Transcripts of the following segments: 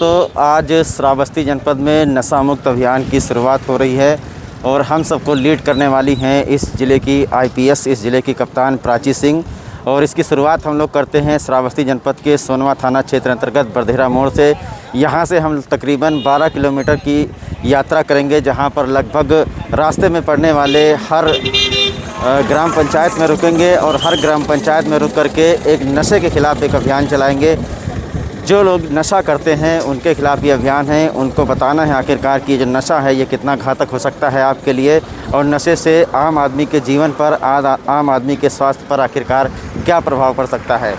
दोस्तों, आज श्रावस्ती जनपद में नशा मुक्त अभियान की शुरुआत हो रही है और हम सबको लीड करने वाली हैं इस ज़िले की आईपीएस, इस ज़िले की कप्तान प्राची सिंह। और इसकी शुरुआत हम लोग करते हैं श्रावस्ती जनपद के सोनवा थाना क्षेत्र अंतर्गत बरधेरा मोड़ से। यहाँ से हम तकरीबन 12 किलोमीटर की यात्रा करेंगे, जहाँ पर लगभग रास्ते में पड़ने वाले हर ग्राम पंचायत में रुकेंगे और हर ग्राम पंचायत में रुक करके एक नशे के ख़िलाफ़ एक अभियान चलाएँगे। जो लोग नशा करते हैं उनके खिलाफ़ ये अभियान है, उनको बताना है आखिरकार कि जो नशा है ये कितना घातक हो सकता है आपके लिए, और नशे से आम आदमी के जीवन पर, आम आदमी के स्वास्थ्य पर आखिरकार क्या प्रभाव पड़ सकता है।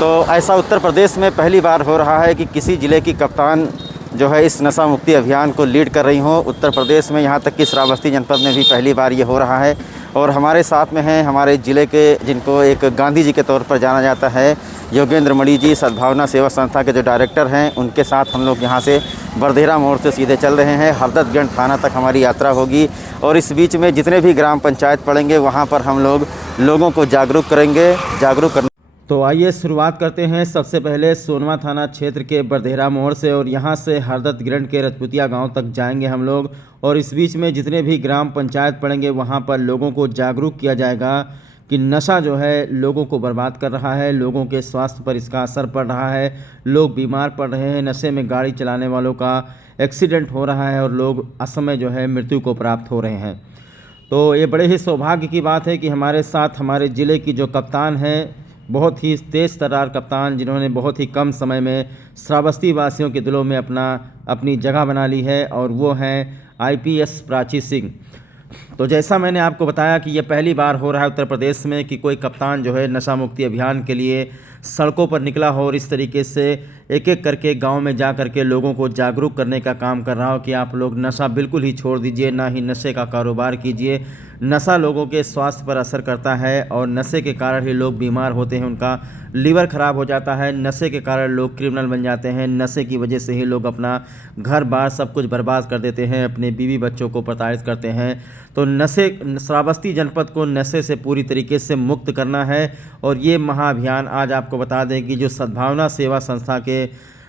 तो ऐसा उत्तर प्रदेश में पहली बार हो रहा है कि किसी ज़िले की कप्तान जो है इस नशा मुक्ति अभियान को लीड कर रही हो उत्तर प्रदेश में। यहाँ तक कि श्रावस्ती जनपद में भी पहली बार ये हो रहा है। और हमारे साथ में हैं हमारे ज़िले के, जिनको एक गांधी जी के तौर पर जाना जाता है, योगेंद्र मणि जी, सद्भावना सेवा संस्था के जो डायरेक्टर हैं। उनके साथ हम लोग यहाँ से बरधेरा मोड़ से सीधे चल रहे हैं। हरदत्तगंज थाना तक हमारी यात्रा होगी और इस बीच में जितने भी ग्राम पंचायत पड़ेंगे वहाँ पर हम लोगों को जागरूक करेंगे। तो आइए शुरुआत करते हैं सबसे पहले सोनवा थाना क्षेत्र के बरधेरा मोड़ से, और यहाँ से हरदत्तगंज के रजपुतिया गांव तक जाएंगे हम लोग। और इस बीच में जितने भी ग्राम पंचायत पड़ेंगे वहाँ पर लोगों को जागरूक किया जाएगा कि नशा जो है लोगों को बर्बाद कर रहा है, लोगों के स्वास्थ्य पर इसका असर पड़ रहा है, लोग बीमार पड़ रहे हैं, नशे में गाड़ी चलाने वालों का एक्सीडेंट हो रहा है और लोग असमय जो है मृत्यु को प्राप्त हो रहे हैं। तो ये बड़े ही सौभाग्य की बात है कि हमारे साथ हमारे ज़िले की जो कप्तान है, बहुत ही तेज़ तर्रार कप्तान, जिन्होंने बहुत ही कम समय में श्रावस्ती वासियों के दिलों में अपनी जगह बना ली है, और वो हैं आईपीएस प्राची सिंह। तो जैसा मैंने आपको बताया कि ये पहली बार हो रहा है उत्तर प्रदेश में कि कोई कप्तान जो है नशा मुक्ति अभियान के लिए सड़कों पर निकला हो और इस तरीके से एक एक करके गांव में जा करके लोगों को जागरूक करने का काम कर रहा हो कि आप लोग नशा बिल्कुल ही छोड़ दीजिए, ना ही नशे का कारोबार कीजिए। नशा लोगों के स्वास्थ्य पर असर करता है और नशे के कारण ही लोग बीमार होते हैं, उनका लीवर ख़राब हो जाता है। नशे के कारण लोग क्रिमिनल बन जाते हैं। नशे की वजह से ही लोग अपना घर बार सब कुछ बर्बाद कर देते हैं, अपने बीवी बच्चों को प्रताड़ित करते हैं। तो श्रावस्ती जनपद को नशे से पूरी तरीके से मुक्त करना है। और ये महाअभियान आज आपको बता दें कि जो सद्भावना सेवा संस्था के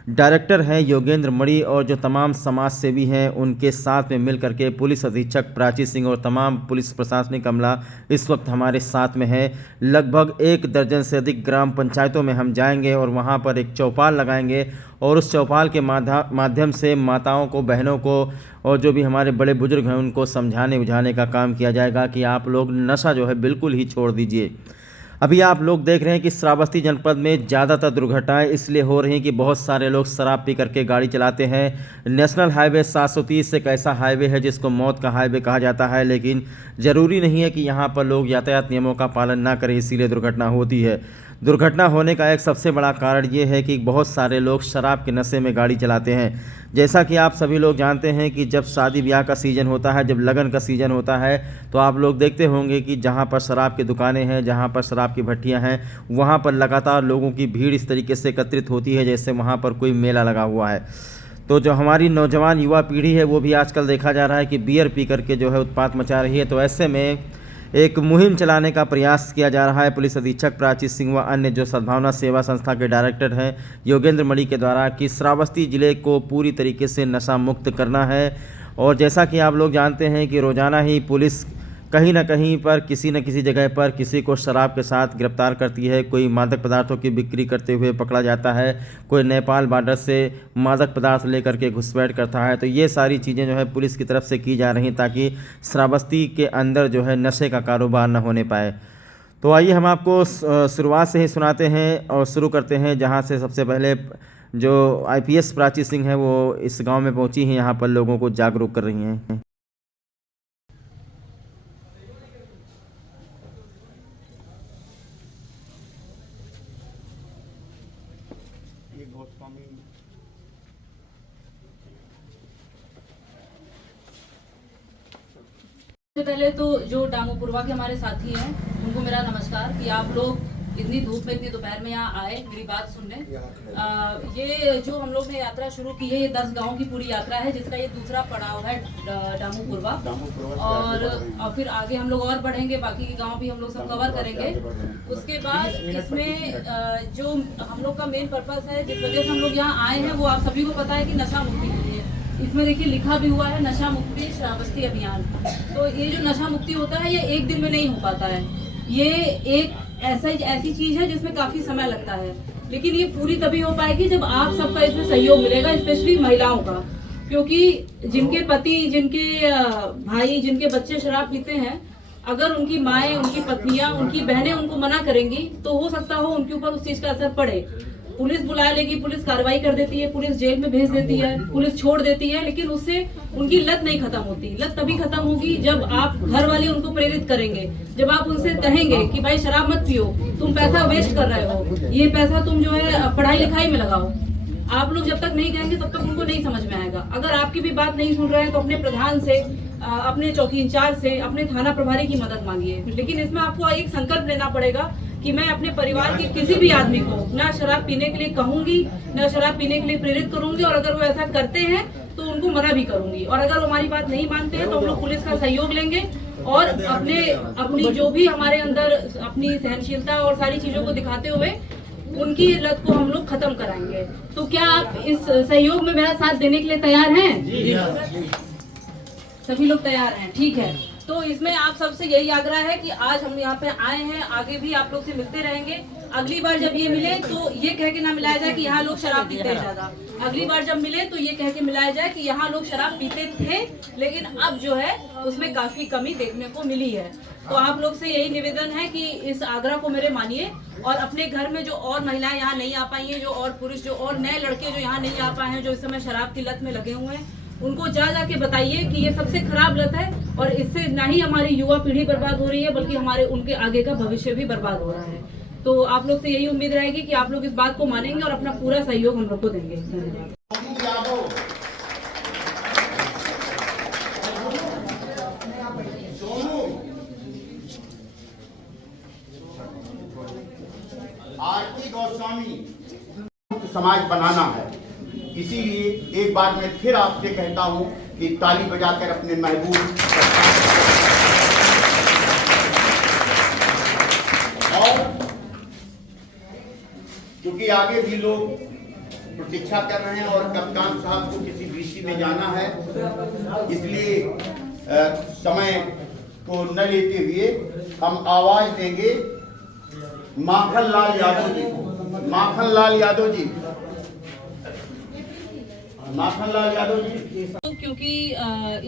डायरेक्टर हैं योगेंद्र मणि और जो तमाम समाज सेवी हैं, उनके साथ में मिल करके पुलिस अधीक्षक प्राची सिंह और तमाम पुलिस प्रशासनिक अमला इस वक्त हमारे साथ में है। लगभग 1 दर्जन से अधिक ग्राम पंचायतों में हम जाएंगे और वहां पर एक चौपाल लगाएंगे और उस चौपाल के माध्यम से माताओं को, बहनों को और जो भी हमारे बड़े बुजुर्ग हैं उनको समझाने बुझाने का काम किया जाएगा कि आप लोग नशा जो है बिल्कुल ही छोड़ दीजिए। अभी आप लोग देख रहे हैं कि श्रावस्ती जनपद में ज़्यादातर दुर्घटनाएं इसलिए हो रही हैं कि बहुत सारे लोग शराब पी करके गाड़ी चलाते हैं। नेशनल हाईवे 730 एक ऐसा हाईवे है जिसको मौत का हाईवे कहा जाता है, लेकिन ज़रूरी नहीं है कि यहाँ पर लोग यातायात नियमों का पालन ना करें इसीलिए दुर्घटना होती है। दुर्घटना होने का एक सबसे बड़ा कारण ये है कि बहुत सारे लोग शराब के नशे में गाड़ी चलाते हैं। जैसा कि आप सभी लोग जानते हैं कि जब शादी ब्याह का सीज़न होता है, जब लगन का सीज़न होता है, तो आप लोग देखते होंगे कि जहाँ पर शराब की दुकानें हैं, जहाँ पर शराब की भट्टियाँ हैं, वहाँ पर लगातार लोगों की भीड़ इस तरीके से एकत्रित होती है जैसे वहाँ पर कोई मेला लगा हुआ है। तो जो हमारी नौजवान युवा पीढ़ी है वो भी आजकल देखा जा रहा है कि बियर पी करके जो है उत्पात मचा रही है। तो ऐसे में एक मुहिम चलाने का प्रयास किया जा रहा है पुलिस अधीक्षक प्राची सिंह व अन्य जो सद्भावना सेवा संस्था के डायरेक्टर हैं योगेंद्र मणि के द्वारा कि श्रावस्ती ज़िले को पूरी तरीके से नशा मुक्त करना है। और जैसा कि आप लोग जानते हैं कि रोज़ाना ही पुलिस कहीं ना कहीं पर, किसी न किसी जगह पर किसी को शराब के साथ गिरफ्तार करती है, कोई मादक पदार्थों की बिक्री करते हुए पकड़ा जाता है, कोई नेपाल बॉर्डर से मादक पदार्थ लेकर के घुसपैठ करता है। तो ये सारी चीज़ें जो है पुलिस की तरफ से की जा रही ताकि श्रावस्ती के अंदर जो है नशे का कारोबार न होने पाए। तो आइए हम आपको शुरुआत से ही सुनाते हैं और शुरू करते हैं जहाँ से सबसे पहले जो आईपीएस प्राची सिंह है वो इस गाँव में पहुँची हैं, यहाँ पर लोगों को जागरूक कर रही हैं। सबसे पहले तो जो डामोपुरवा के हमारे साथी हैं उनको मेरा नमस्कार कि आप लोग इतनी धूप में इतनी दोपहर में यहाँ आए मेरी बात सुनने। ये जो हम लोग ने यात्रा शुरू की है, ये 10 गांव की पूरी यात्रा है, जिसका ये दूसरा पड़ाव है डामू पूर्वा। और फिर आगे हम लोग और बढ़ेंगे, बाकी के गांव भी हम लोग सब कवर करेंगे। उसके बाद इसमें जो हम लोग का मेन पर्पस है, जिस वजह से हम लोग यहाँ आए हैं, वो आप सभी को पता है कि नशा मुक्ति के लिए। इसमें देखिए लिखा भी हुआ है नशा मुक्ति श्रावस्ती अभियान। तो ये जो नशा मुक्ति होता है, ये एक दिन में नहीं हो पाता है। ये एक ऐसी चीज है जिसमें काफी समय लगता है, लेकिन ये पूरी तभी हो पाएगी जब आप सबका इसमें सहयोग मिलेगा, स्पेशली महिलाओं का। क्योंकि जिनके पति, जिनके भाई, जिनके बच्चे शराब पीते हैं, अगर उनकी माएँ, उनकी पत्नियां, उनकी बहनें उनको मना करेंगी, तो हो सकता हो उनके ऊपर उस चीज का असर पड़े। पुलिस बुला लेगी, पुलिस कार्रवाई कर देती है, पुलिस जेल में भेज देती है, पुलिस छोड़ देती है, लेकिन उससे उनकी लत नहीं खत्म होती। लत तभी खत्म होगी जब आप घर वाले उनको प्रेरित करेंगे, जब आप उनसे कहेंगे कि भाई शराब मत पियो, तुम पैसा वेस्ट कर रहे हो, ये पैसा तुम जो है पढ़ाई लिखाई में लगाओ। आप लोग जब तक नहीं कहेंगे तब तक उनको नहीं समझ में आएगा। अगर आपकी भी बात नहीं सुन रहे हैं तो अपने प्रधान से, अपने चौकी इंचार्ज से, अपने थाना प्रभारी की मदद मांगिए। लेकिन इसमें आपको एक संकल्प लेना पड़ेगा कि मैं अपने परिवार के किसी भी आदमी को ना शराब पीने के लिए कहूंगी, ना शराब पीने के लिए प्रेरित करूंगी, और अगर वो ऐसा करते हैं तो उनको मना भी करूंगी। और अगर वो हमारी बात नहीं मानते हैं तो हम लोग पुलिस का सहयोग लेंगे और अपनी जो भी हमारे अंदर अपनी सहनशीलता और सारी चीजों को दिखाते हुए उनकी लत को हम लोग खत्म कराएंगे। तो क्या आप इस सहयोग में मेरा साथ देने के लिए तैयार हैं? सभी लोग तैयार हैं, ठीक है। तो इसमें आप सबसे यही आग्रह है कि आज हम यहाँ पे आए हैं, आगे भी आप लोग से मिलते रहेंगे। अगली बार जब ये मिले तो ये कह के ना मिलाया जाए कि यहाँ लोग शराब पीते हैं ज्यादा। अगली बार जब मिले तो ये कह के मिलाया जाए कि यहाँ लोग शराब पीते थे, लेकिन अब जो है उसमें काफी कमी देखने को मिली है। तो आप लोग से यही निवेदन है कि इस आग्रह को मेरे मानिए, और अपने घर में जो और महिलाएं यहाँ नहीं आ पाई हैं, जो और पुरुष, जो और नए लड़के जो यहाँ नहीं आ पाए हैं, जो इस समय शराब की लत में लगे हुए हैं, उनको जा के बताइए कि ये सबसे खराब लत है, और इससे ना ही हमारी युवा पीढ़ी बर्बाद हो रही है, बल्कि हमारे उनके आगे का भविष्य भी बर्बाद हो रहा है। तो आप लोग से यही उम्मीद रहेगी कि आप लोग इस बात को मानेंगे और अपना पूरा सहयोग हम लोग को देंगे। धन्यवाद। आरती गोस्वामी समाज बनाना है, इसीलिए एक बार मैं फिर आपसे कहता हूं कि ताली बजाकर अपने महबूब और क्योंकि आगे भी लोग प्रतीक्षा कर रहे हैं और कप्तान साहब को किसी विषय में जाना है, इसलिए समय को न लेते हुए हम आवाज देंगे माखन लाल यादव जी को। माखन लाल यादव जी, माखन लाल यादव जी। क्योंकि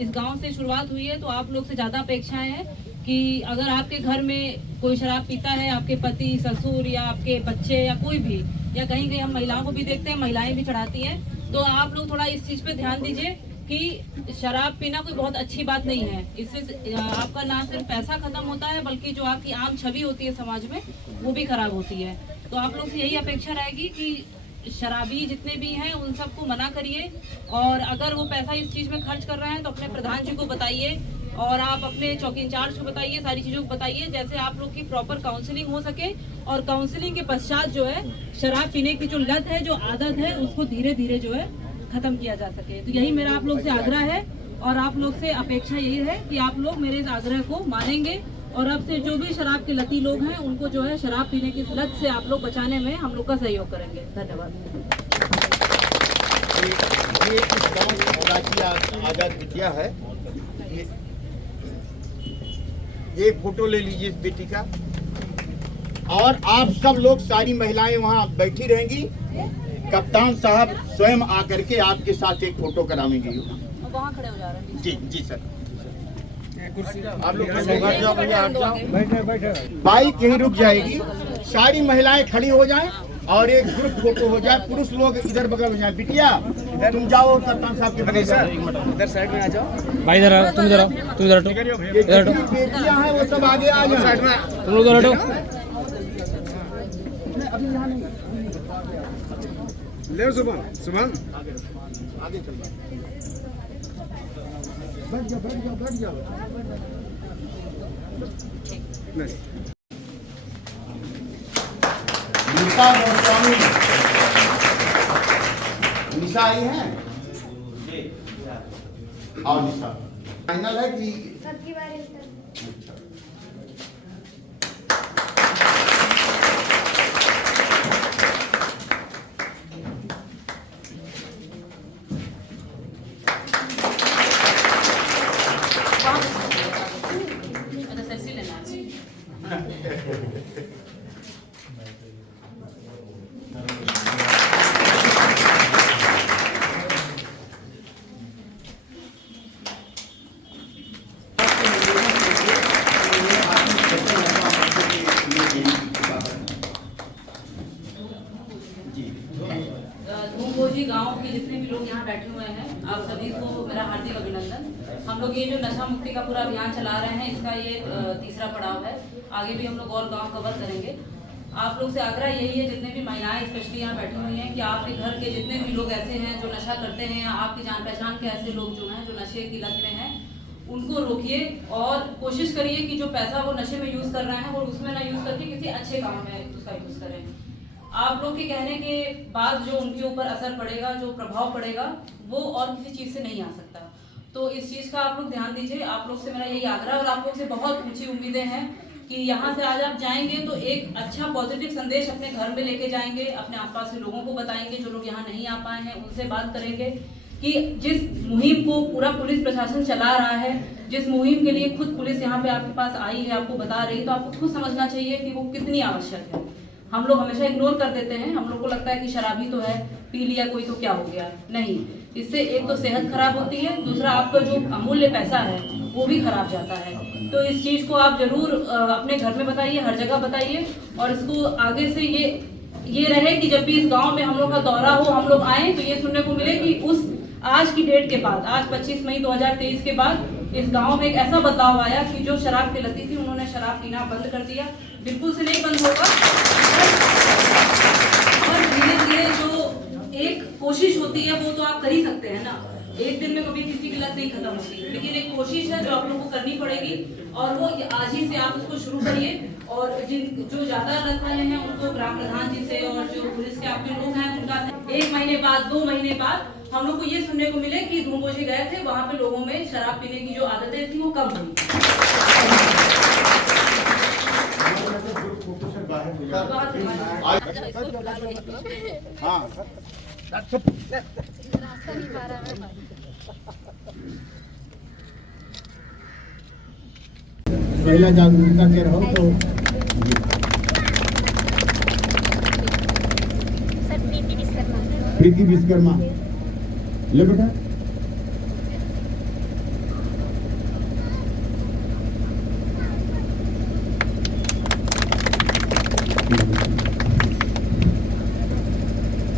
इस गांव से शुरुआत हुई है, तो आप लोग से ज्यादा अपेक्षाएं हैं कि अगर आपके घर में कोई शराब पीता है, आपके पति, ससुर या आपके बच्चे या कोई भी, या कहीं कहीं हम महिलाओं को भी देखते हैं, महिलाएं भी चढ़ाती हैं, तो आप लोग थोड़ा इस चीज पे ध्यान दीजिए कि शराब पीना कोई बहुत अच्छी बात नहीं है। इससे आपका ना सिर्फ पैसा खत्म होता है, बल्कि जो आपकी आम छवि होती है समाज में, वो भी खराब होती है। तो आप लोग से यही अपेक्षा रहेगी कि शराबी जितने भी हैं उन सबको मना करिए, और अगर वो पैसा इस चीज़ में खर्च कर रहे हैं तो अपने प्रधान जी को बताइए, और आप अपने चौकी इंचार्ज को बताइए, सारी चीज़ों को बताइए, जैसे आप लोग की प्रॉपर काउंसलिंग हो सके, और काउंसलिंग के पश्चात जो है शराब पीने की जो लत है, जो आदत है, उसको धीरे धीरे जो है खत्म किया जा सके। तो यही मेरा आप लोग से आग्रह है, और आप लोग से अपेक्षा यही है कि आप लोग मेरे इस आग्रह को मानेंगे, और अब से जो भी शराब के लती लोग हैं उनको जो है शराब पीने की लत से आप लोग बचाने में हम लोग का सहयोग करेंगे। धन्यवाद। ये इस गाँव की आजाद बिटिया है, ये फोटो ले लीजिए इस बेटी का, और आप सब लोग, सारी महिलाएं वहाँ बैठी रहेंगी, कप्तान साहब स्वयं आकर के आपके साथ एक फोटो करावेंगे। वहाँ खड़े हो जा रहे हैं। जी जी सर, आप लोग बैठे, बाइक यहीं रुक जाएगी, सारी महिलाएं खड़ी हो जाएं और एक ग्रुप फोटो हो जाए, पुरुष लोग इधर बगल हो जाए। बिटिया तुम जाओ कप्तान साहब के बगल, सर इधर साइड में आ जाओ भाई, इधर तुम इधर इधर बेटियां हैं वो सब आगे आ जाओ, साइड में तुम लोग इधर हटो। ले सुमन आगे चल, बैठ जाओ निशा गोस्वामी, निशा आई है और निशा फाइनल है कि अच्छा। सेल्फी लेना धूमभोजी गांव के जितने भी लोग यहाँ बैठे हुए हैं, आप सभी को मेरा हार्दिक अभिनंदन। हम लोग ये जो नशा मुक्ति का पूरा अभियान चला रहे हैं, इसका ये तीसरा पड़ाव है। आगे भी हम लोग और गांव कवर करेंगे। आप लोग से आग्रह यही है, जितने भी महिलाएं स्पेशली यहाँ बैठी हुई हैं, कि आपके घर के जितने भी लोग ऐसे हैं जो नशा करते हैं, आपकी जान पहचान के ऐसे लोग जो हैं जो नशे की लत में हैं, उनको रोकिए और कोशिश करिए कि जो पैसा वो नशे में यूज़ कर रहे हैं वो उसमें ना यूज़ करके किसी अच्छे काम में उसका यूज़ करें। आप लोग के कहने के बाद जो उनके ऊपर असर पड़ेगा, जो प्रभाव पड़ेगा, वो और किसी चीज़ से नहीं आ सकता। तो इस चीज़ का आप लोग ध्यान दीजिए। आप लोग से मेरा यही आग्रह और आप लोग से बहुत ऊंची उम्मीदें हैं कि यहाँ से आज आप जाएंगे तो एक अच्छा पॉजिटिव संदेश अपने घर में लेके जाएंगे, अपने आसपास के लोगों को बताएंगे, जो लोग यहाँ नहीं आ पाए हैं उनसे बात करेंगे कि जिस मुहिम को पूरा पुलिस प्रशासन चला रहा है, जिस मुहिम के लिए खुद पुलिस यहाँ पे आपके पास आई है, आपको बता रही है, तो आपको खुद समझना चाहिए कि वो कितनी आवश्यक है। हम लोग हमेशा इग्नोर कर देते हैं। हम लोग को लगता है कि शराबी तो है, पी लिया कोई तो क्या हो गया। नहीं, इससे एक तो सेहत खराब होती है, दूसरा आपका जो अमूल्य पैसा है वो भी खराब जाता है। तो इस चीज़ को आप जरूर अपने घर में बताइए, हर जगह बताइए, और इसको आगे से ये रहे कि जब भी इस गांव में हम लोग का दौरा हो, हम लोग आए तो ये सुनने को मिले कि उस आज की डेट के बाद, आज 25 मई 2023 के बाद इस गांव में एक ऐसा बदलाव आया कि जो शराब की लती थी उन्होंने शराब पीना बंद कर दिया। बिल्कुल से नहीं बंद होगा, और धीरे धीरे जो एक कोशिश होती है वो तो आप कर ही सकते हैं ना। एक दिन में कभी किसी की लत नहीं खत्म होती, लेकिन एक कोशिश है जो आप लोगों को करनी पड़ेगी, और वो आज ही से आप उसको शुरू करिए। और जो ज्यादा लत वाले हैं उनको ग्राम प्रधान जी से और जो पुलिस के आपके लोग हैं उनका 1 महीने बाद, 2 महीने बाद हम लोग को ये सुनने को मिले कि धूमभोजी गए थे, वहाँ पे लोगों में शराब पीने की जो आदतें थी वो कम हुई। हाँ, महिला जागरूकता के रहो तो प्रीति विश्वकर्मा ले बेटा।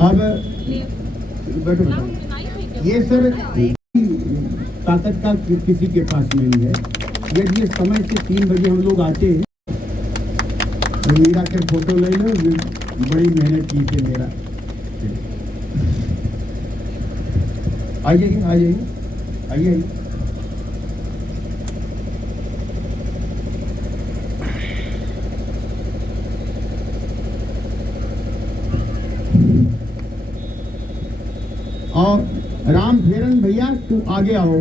अब बैठो, ये सर ताकत का किसी के पास नहीं है। यदि ये समय से 3 बजे हम लोग आते हैं तो मीरा के फोटो ले लो, बड़ी मेहनत की थी मेरा। आइए आइए आइए। और राम फेरन भैया तू आगे आओ,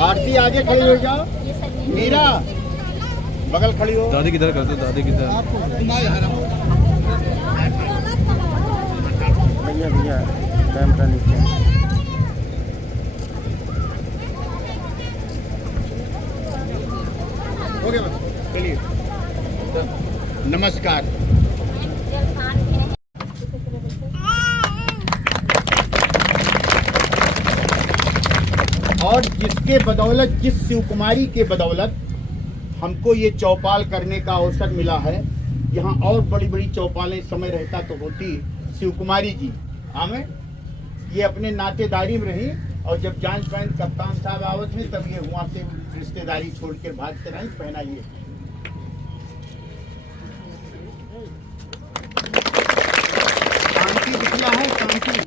आरती आगे खड़ी हो जाओ, मीरा बगल खड़ी हो। दादी किधर कर दो, दादी किधर। भैया भैया कैमरा नीचे। हो गया, चलिए नमस्कार। और जिसके बदौलत, जिस शिव कुमारी के बदौलत हमको ये चौपाल करने का अवसर मिला है, यहाँ और बड़ी बड़ी चौपालें समय रहता तो होती। शिव कुमारी जी हमें ये अपने नातेदारी में रही, और जब जांच पैन कप्तान साहब आवत में तब ये वहाँ से रिश्तेदारी छोड़ कर भाग कर आई। पहनाइए। शांति दिखला है, शांति।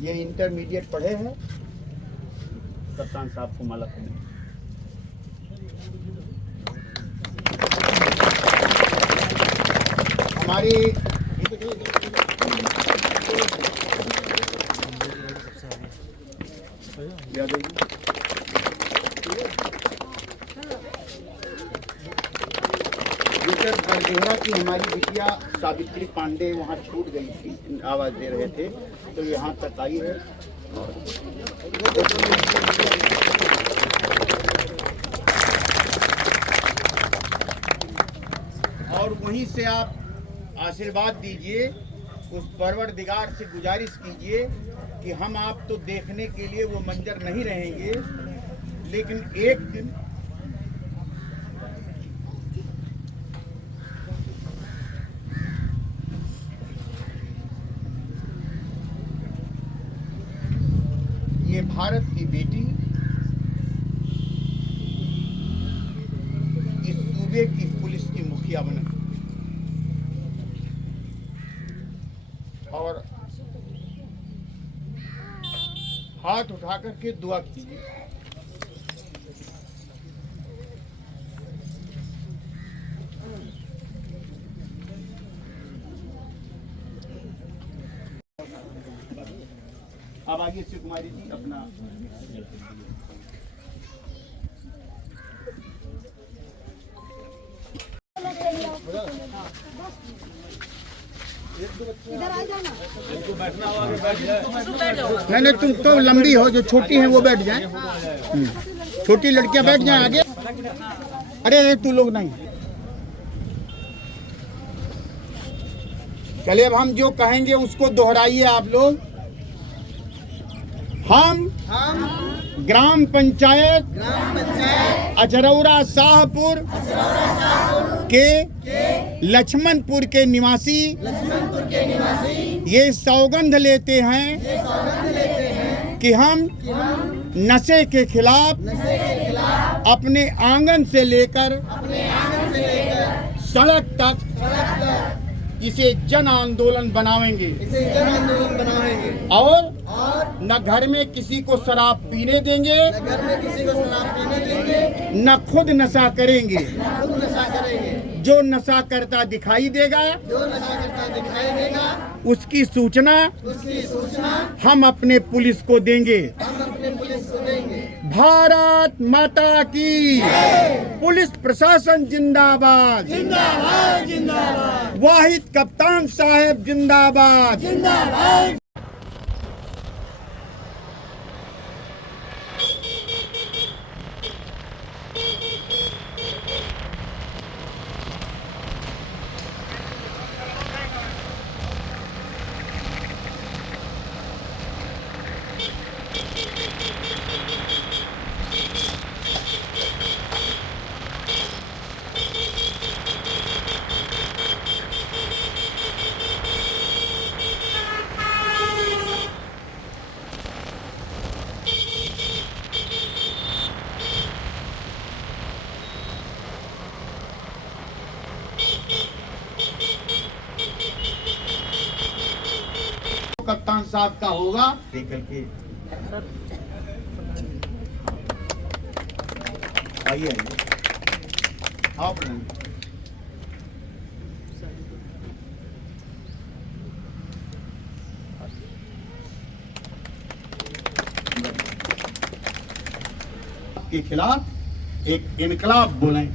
ये इंटरमीडिएट पढ़े हैं, कप्तान साहब को माला पहने। हमारे बरदेहरा की हमारी बिटिया सावित्री पांडे वहाँ छूट गई थी, आवाज दे रहे थे, तो यहाँ तक आई है। और वहीं से आप आशीर्वाद दीजिए, उस परवरदिगार से गुजारिश कीजिए कि हम आप तो देखने के लिए वो मंजर नहीं रहेंगे, लेकिन एक दिन ये भारत की बेटी इस सूबे की पुलिस की मुखिया बने और हाथ उठा करके दुआ कीजिए। अब आइए शिव कुमारी जी अपना नहीं तुम तो लंबी हो, जो छोटी है वो बैठ जाए, छोटी लड़कियां बैठ जाए आगे। अरे तू लोग नहीं, चलिए अब हम जो कहेंगे उसको दोहराइए आप लोग। हम ग्राम पंचायत अजरौरा शाहपुर के लक्ष्मणपुर के निवासी ये सौगंध लेते हैं कि हम नशे के खिलाफ अपने आंगन से लेकर सड़क तक इसे जन आंदोलन बनाएंगे और न घर में किसी को शराब पीने देंगे, न खुद नशा करेंगे। जो नशा करता दिखाई देगा उसकी सूचना हम अपने पुलिस को देंगे। भारत माता की, पुलिस प्रशासन जिंदाबाद, जिंदाबाद जिंदाबाद, वाहिद कप्तान साहब जिंदाबाद, जिंदाबाद। कप्तान साहब का होगा लेकर के आइए आप के खिलाफ एक इनकलाब बोलें,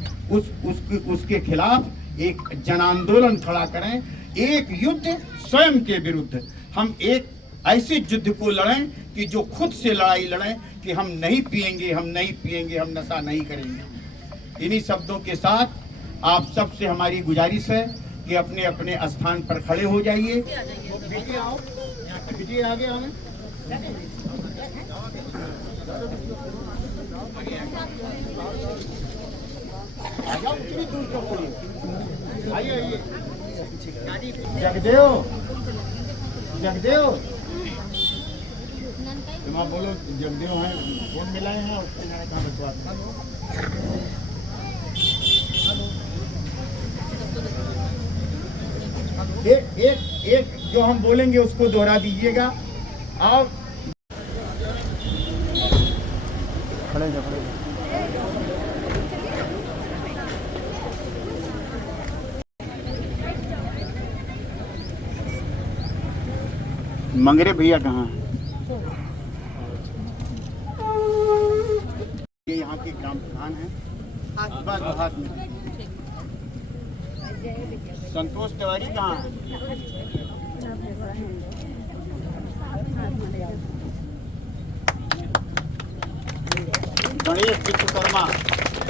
उसके खिलाफ एक जन आंदोलन खड़ा करें, एक युद्ध स्वयं के विरुद्ध। हम एक ऐसे युद्ध को लड़ें कि जो खुद से लड़ाई लड़ें कि हम नहीं पिएंगे, हम नहीं पिएंगे, हम नशा नहीं करेंगे। इन्हीं शब्दों के साथ आप सबसे हमारी गुजारिश है कि अपने अपने स्थान पर खड़े हो जाइए। बेटी आओ, बेटी आगे आओ। आइए आइए। जगदेव, जगदेव तुम आप बोलो। जगदेव हैं, फोन मिलाए हैं, उसके जाने कहाँ बचवा। एक जो हम बोलेंगे उसको दोहरा दीजिएगा। और खड़े जा, खड़े जा। मंगरे भैया कहाँ हैं? ये यहाँ के ग्राम प्रधान हैं। बस हाथ में। संतोष तिवारी कहाँ है? गणेश विश्वकर्मा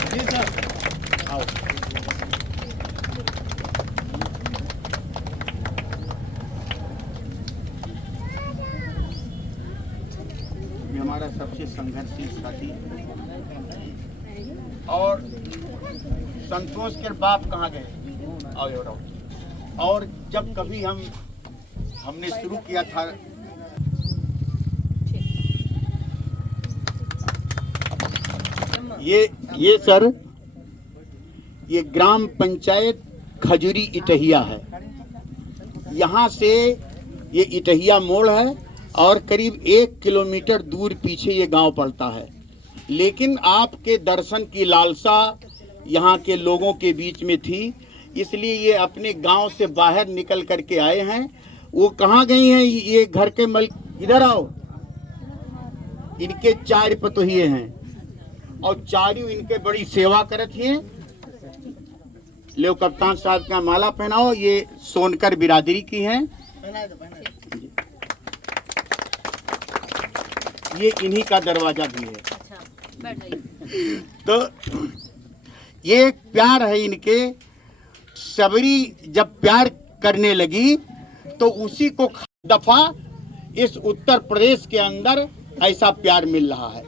जी सर आओ। ये हमारा सबसे संघर्षशील साथी और संतोष के बाप कहाँ गए? आओ ये बताओ। और जब कभी हमने शुरू किया था ये सर ये ग्राम पंचायत खजूरी इटहिया है। यहाँ से ये इटहिया मोड़ है और करीब 1 किलोमीटर दूर पीछे ये गांव पड़ता है। लेकिन आपके दर्शन की लालसा यहाँ के लोगों के बीच में थी, इसलिए ये अपने गांव से बाहर निकल करके आए हैं। वो कहाँ गई हैं? ये घर के मल इधर आओ। इनके 4 पतोहिए हैं और चारों इनके बड़ी सेवा करती हैं। ले कप्तान साहब का माला पहनाओ। ये सोनकर बिरादरी की हैं। ये इन्हीं का दरवाजा भी है। तो ये एक प्यार है इनके। सबरी जब प्यार करने लगी तो उसी को दफा इस उत्तर प्रदेश के अंदर ऐसा प्यार मिल रहा है।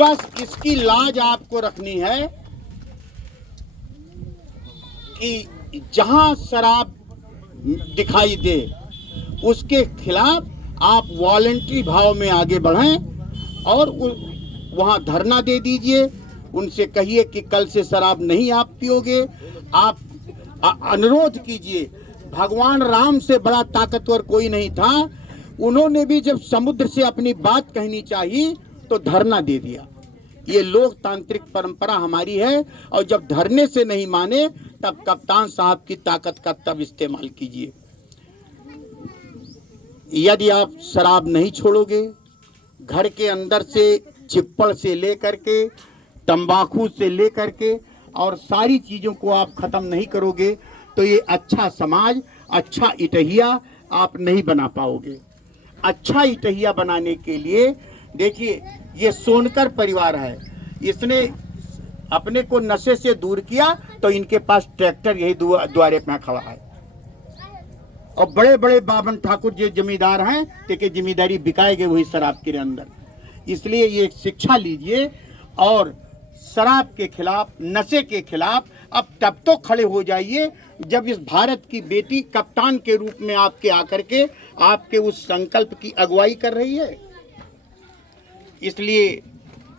बस इसकी लाज आपको रखनी है कि जहां शराब दिखाई दे उसके खिलाफ आप वॉलंटरी भाव में आगे बढ़ें और वहां धरना दे दीजिए। उनसे कहिए कि कल से शराब नहीं आप पियोगे। आप अनुरोध कीजिए। भगवान राम से बड़ा ताकतवर कोई नहीं था। उन्होंने भी जब समुद्र से अपनी बात कहनी चाहिए तो धरना दे दिया। ये लोकतांत्रिक परंपरा हमारी है और जब धरने से नहीं माने तब कप्तान साहब की ताकत का तब इस्तेमाल कीजिए। यदि आप शराब नहीं छोड़ोगे, घर के अंदर से चिप्पड़ से लेकर के तंबाकू से लेकर के और सारी चीजों को आप खत्म नहीं करोगे तो ये अच्छा समाज, अच्छा इटहिया आप नहीं बना पाओगे। अच्छा इटहिया बनाने के लिए देखिए ये सोनकर परिवार है। इसने अपने को नशे से दूर किया तो इनके पास ट्रैक्टर यही द्वारे पे खड़ा है। और बड़े बड़े बाबन ठाकुर जो जमींदार हैं देखिए जिम्मेदारी बिकाएंगे वही शराब के अंदर। इसलिए ये शिक्षा लीजिए और शराब के खिलाफ, नशे के खिलाफ अब तब तो खड़े हो जाइए जब इस भारत की बेटी कप्तान के रूप में आपके आकर के आपके उस संकल्प की अगुवाई कर रही है। इसलिए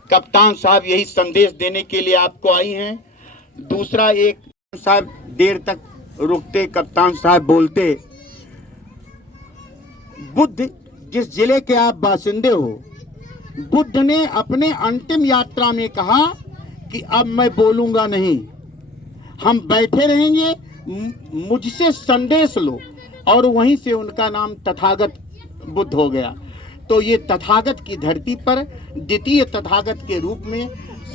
कप्तान साहब यही संदेश देने के लिए आपको आई हैं। दूसरा एक साहब देर तक रुकते, कप्तान साहब बोलते। बुद्ध जिस जिले के आप बासिंदे हो, बुद्ध ने अपने अंतिम यात्रा में कहा कि अब मैं बोलूंगा नहीं, हम बैठे रहेंगे, मुझसे संदेश लो। और वहीं से उनका नाम तथागत बुद्ध हो गया। तो ये तथागत की धरती पर द्वितीय तथागत के रूप में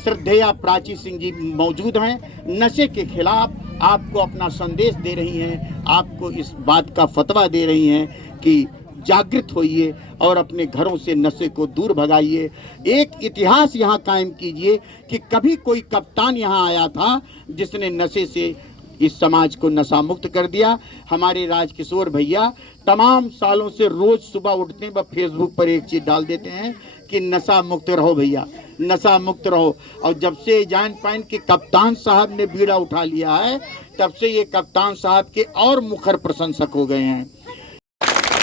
श्रद्धेया प्राची सिंह जी मौजूद हैं। नशे के खिलाफ आपको अपना संदेश दे रही हैं, आपको इस बात का फतवा दे रही हैं कि जागृत होइए और अपने घरों से नशे को दूर भगाइए। एक इतिहास यहाँ कायम कीजिए कि कभी कोई कप्तान यहाँ आया था जिसने नशे से इस समाज को नशा मुक्त कर दिया। हमारे राजकिशोर भैया तमाम सालों से रोज सुबह उठते हैं, वह फेसबुक पर एक चीज डाल देते हैं कि नशा मुक्त रहो भैया, नशा मुक्त रहो। और जब से जान पाए कि कप्तान साहब ने बीड़ा उठा लिया है तब से ये कप्तान साहब के और मुखर प्रशंसक हो गए हैं।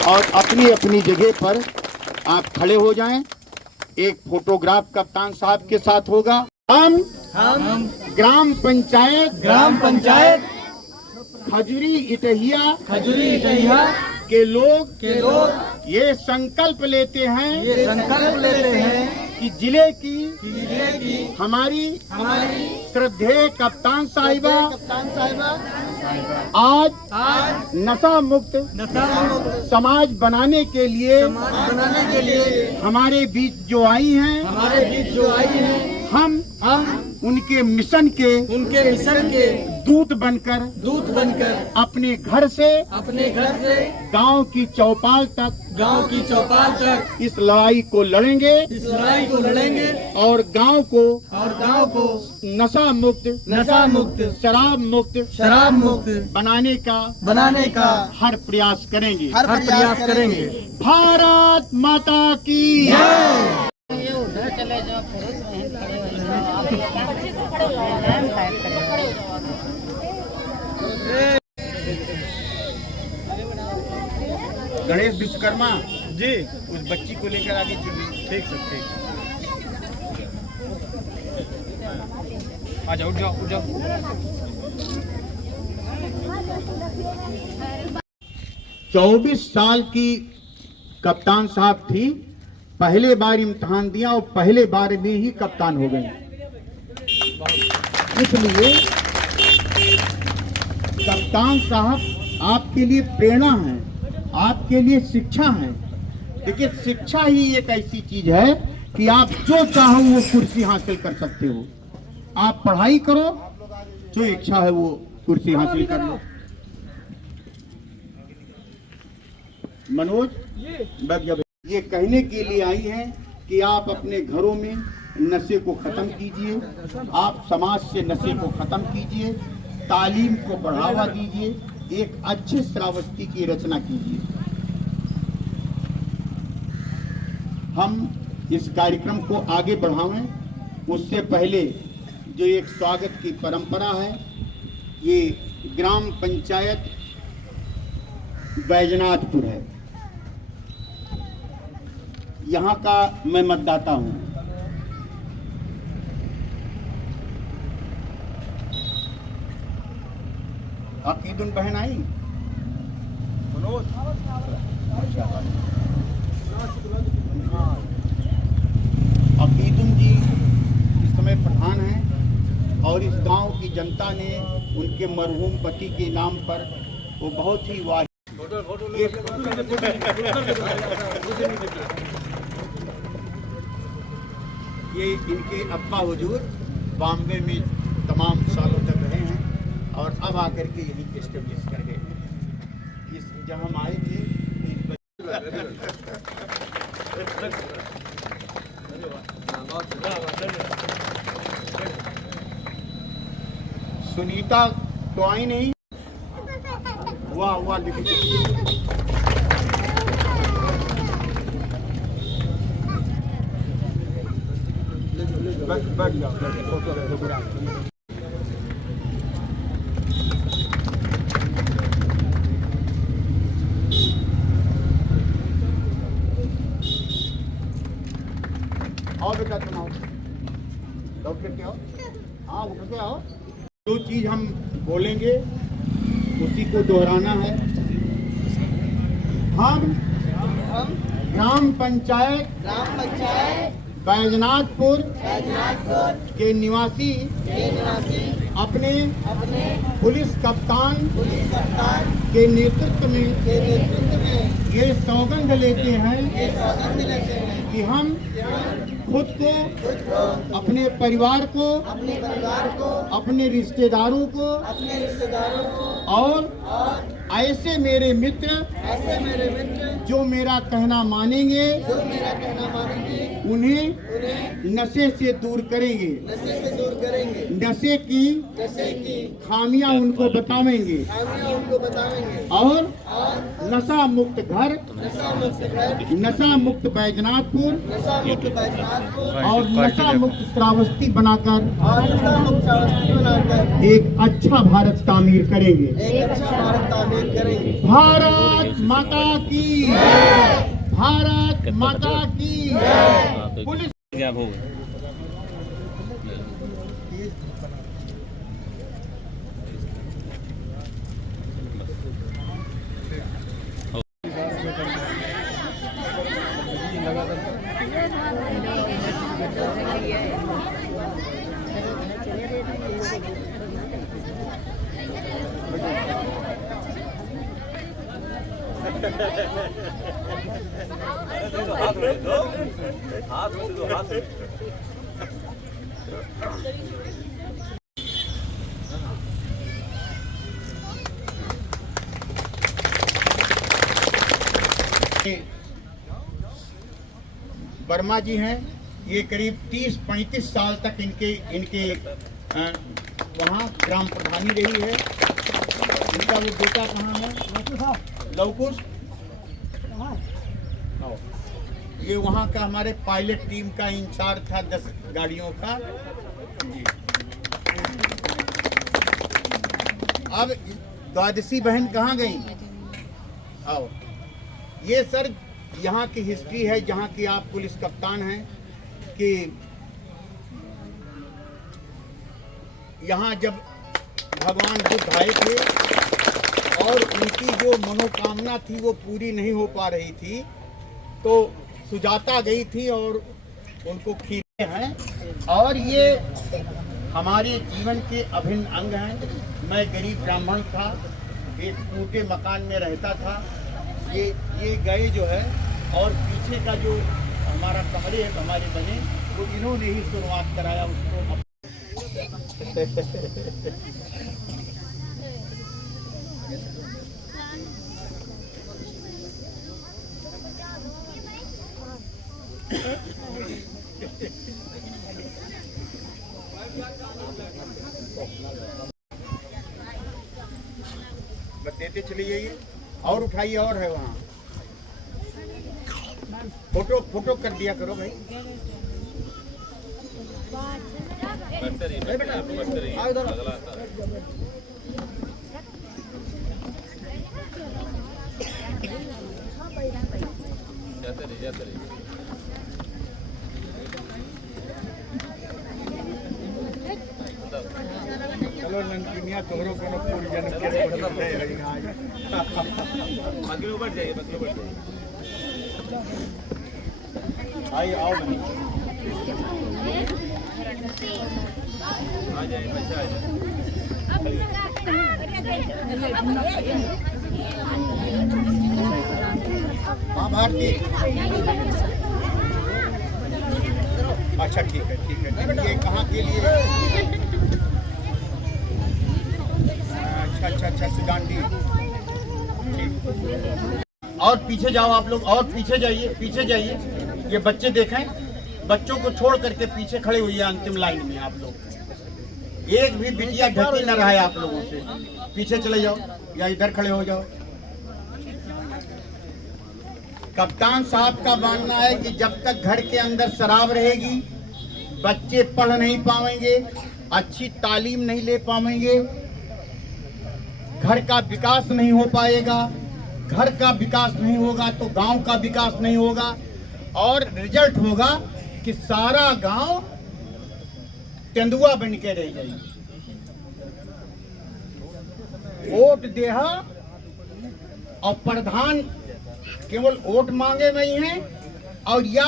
और अपनी अपनी जगह पर आप खड़े हो जाएं। एक फोटोग्राफ कप्तान साहब के साथ होगा। हम ग्राम पंचायत खजूरी इटहिया के लोग ये संकल्प लेते हैं कि जिले की हमारी श्रद्धेय कप्तान साहिबा आज नशा मुक्त समाज बनाने के लिए हमारे बीच जो आई हैं हम उनके मिशन के दूत बनकर अपने घर से गांव की चौपाल तक इस लड़ाई को लड़ेंगे और गांव को नशा मुक्त शराब मुक्त बनाने का हर प्रयास करेंगे भारत माता की जय। गणेश विश्वकर्मा जी उस बच्ची को लेकर आगे चलिए। ठीक सर ठीक। आ जाओ उठ जाओ। 24 साल की कप्तान साहब थी, पहले बार इम्तिहान दिया और पहले बार में ही कप्तान हो गए। इसलिए कप्तान साहब आपके लिए प्रेरणा है, आपके लिए शिक्षा है। देखिए शिक्षा ही एक ऐसी चीज है कि आप जो चाहो वो कुर्सी हासिल कर सकते हो। आप पढ़ाई करो, जो इच्छा है वो कुर्सी हासिल कर लो। मनोज ये कहने के लिए आई हैं कि आप अपने घरों में नशे को खत्म कीजिए, आप समाज से नशे को खत्म कीजिए, तालीम को बढ़ावा दीजिए, एक अच्छे श्रावस्ती की रचना कीजिए। हम इस कार्यक्रम को आगे बढ़ावें उससे पहले जो एक स्वागत की परंपरा है, ये ग्राम पंचायत बैजनाथपुर है, यहाँ का मैं मतदाता हूँ। अकीदुन बहन आई, अकीदुन जी इस समय प्रधान हैं और इस गांव की जनता ने उनके मरहूम पति के नाम पर वो बहुत ही ये इनके अब्बा हुजूर बॉम्बे में तमाम सालों तक रहे हैं और अब आकर के यहीं एस्टेब्लिश कर गए। इस जब हम आए थे सुनीता तो आई नहीं, वाह वाह बैठ जाओ। और बेटा तुम आओ, लौट करके आओ। हाँ उठ के आओ। जो चीज हम बोलेंगे उसी को दोहराना है। हम ग्राम पंचायत बैजनाथपुर के निवासी अपने पुलिस कप्तान के नेतृत्व में ये सौगंध लेते हैं कि हम खुद को, अपने परिवार को, अपने रिश्तेदारों को और ऐसे मेरे मित्र जो मेरा कहना मानेंगे उन्हें नशे से दूर करेंगे, नशे की खामियां उनको बतावेंगे और नशा मुक्त घर, नशा मुक्त बैजनाथपुर और नशा मुक्त श्रावस्ती बनाकर एक अच्छा भारत तामीर करेंगे। भारत माता की, भारत माता की। पुलिस वर्मा जी हैं, ये करीब 30-35 साल तक इनके वहाँ ग्राम प्रधानी रही है। इनका वो बेटा कहाँ है? लवकुश। ये वहाँ का हमारे पायलट टीम का इंचार्ज था 10 गाड़ियों का। अब द्वादशी बहन कहाँ गई? आओ, ये सर यहाँ की हिस्ट्री है, जहाँ की आप पुलिस कप्तान हैं, कि यहाँ जब भगवान बुद्ध आए थे और उनकी जो मनोकामना थी वो पूरी नहीं हो पा रही थी, तो सुजाता गई थी और उनको खींचे हैं। और ये हमारे जीवन के अभिन्न अंग हैं। मैं गरीब ब्राह्मण था, एक टूटे मकान में रहता था। ये गए जो है, और पीछे का जो हमारा कमरे है हमारे बने, वो इन्होंने ही शुरुआत कराया उसको। देते चले जाइए, और उठाइए, और है वहाँ फोटो कर दिया करो भाई। चलो नंदकिनिया, तोहरो कोनो पूरी जन्म के आई आओ बनी आ जाए बच्चा आ जाए। हाँ भारती, अच्छा ठीक है। ये कहाँ के लिए? अच्छा सुजानडी, ठीक। और पीछे जाओ आप लोग, और पीछे जाइए। ये बच्चे देखें, बच्चों को छोड़ करके पीछे खड़े हुई है अंतिम लाइन में आप लोग। एक भी बिटिया ढकी न रहा है आप लोगों से। पीछे चले जाओ या इधर खड़े हो जाओ। कप्तान साहब का मानना है कि जब तक घर के अंदर शराब रहेगी, बच्चे पढ़ नहीं पाएंगे, अच्छी तालीम नहीं ले पाएंगे, घर का विकास नहीं हो पाएगा। घर का विकास नहीं होगा तो गांव का विकास नहीं होगा, और रिजल्ट होगा कि सारा गांव तेंदुआ बन के रह जाएगी। वोट देहा और प्रधान केवल वोट मांगे नहीं है, और या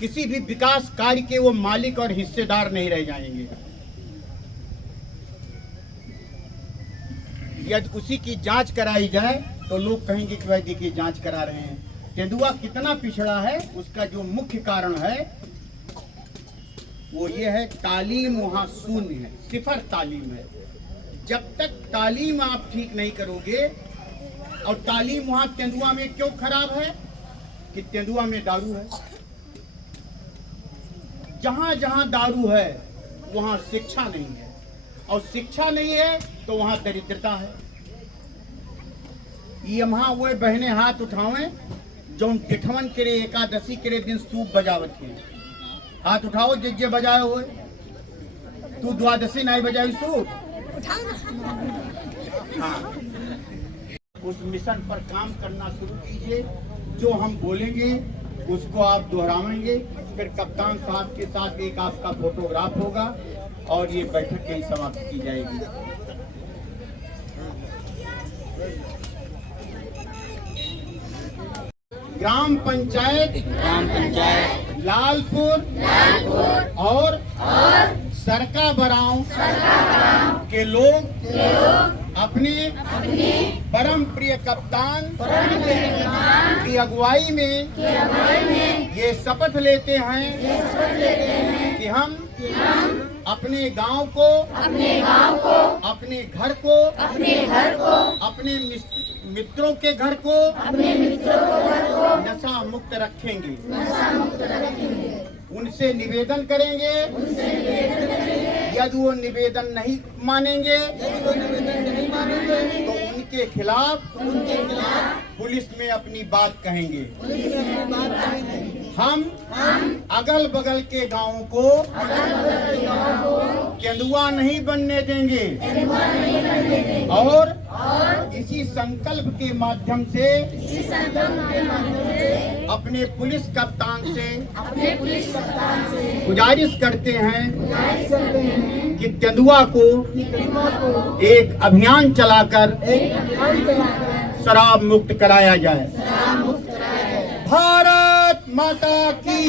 किसी भी विकास कार्य के वो मालिक और हिस्सेदार नहीं रह जाएंगे। यदि उसी की जांच कराई जाए तो लोग कहेंगे कि भाई देखिए जांच करा रहे हैं। तेंदुआ कितना पिछड़ा है, उसका जो मुख्य कारण है वो ये है, तालीम वहाँ शून्य है, सिफर तालीम है। जब तक तालीम आप ठीक नहीं करोगे, और तालीम वहाँ तेंदुआ में क्यों खराब है कि तेंदुआ में दारू है। जहाँ जहाँ दारू है वहाँ शिक्षा नहीं है, और शिक्षा नहीं है तो वहाँ दरिद्रता है। ये वहाँ वो बहने हाथ उठावें जो तिठवन के एकादशी के दिन सूप बजावत है। हाथ उठाओ जे बजाए हुए। तू द्वादशी नहीं बजाई सूप। हाँ, उस मिशन पर काम करना शुरू कीजिए। जो हम बोलेंगे उसको आप दोहराएंगे। फिर कप्तान साहब के साथ एक आपका फोटोग्राफ होगा और ये बैठक यही समाप्त की जाएगी। ग्राम पंचायत लालपुर और सरका बराव के लोग अपने परम प्रिय कप्तान की अगुवाई में ये शपथ लेते हैं कि हम अपने गांव को, अपने घर को, अपने मित्रों के घर को नशा मुक्त रखेंगे। उनसे निवेदन करेंगे, यदि वो निवेदन नहीं मानेंगे तो उनके खिलाफ पुलिस में अपनी बात कहेंगे। हम अगल बगल के गांवों को केंदुआ नहीं बनने देंगे और इसी संकल्प के माध्यम से अपने पुलिस कप्तान से गुजारिश करते हैं कि तेंदुआ को एक अभियान चलाकर शराब मुक्त कराया जाए। भारत माता की,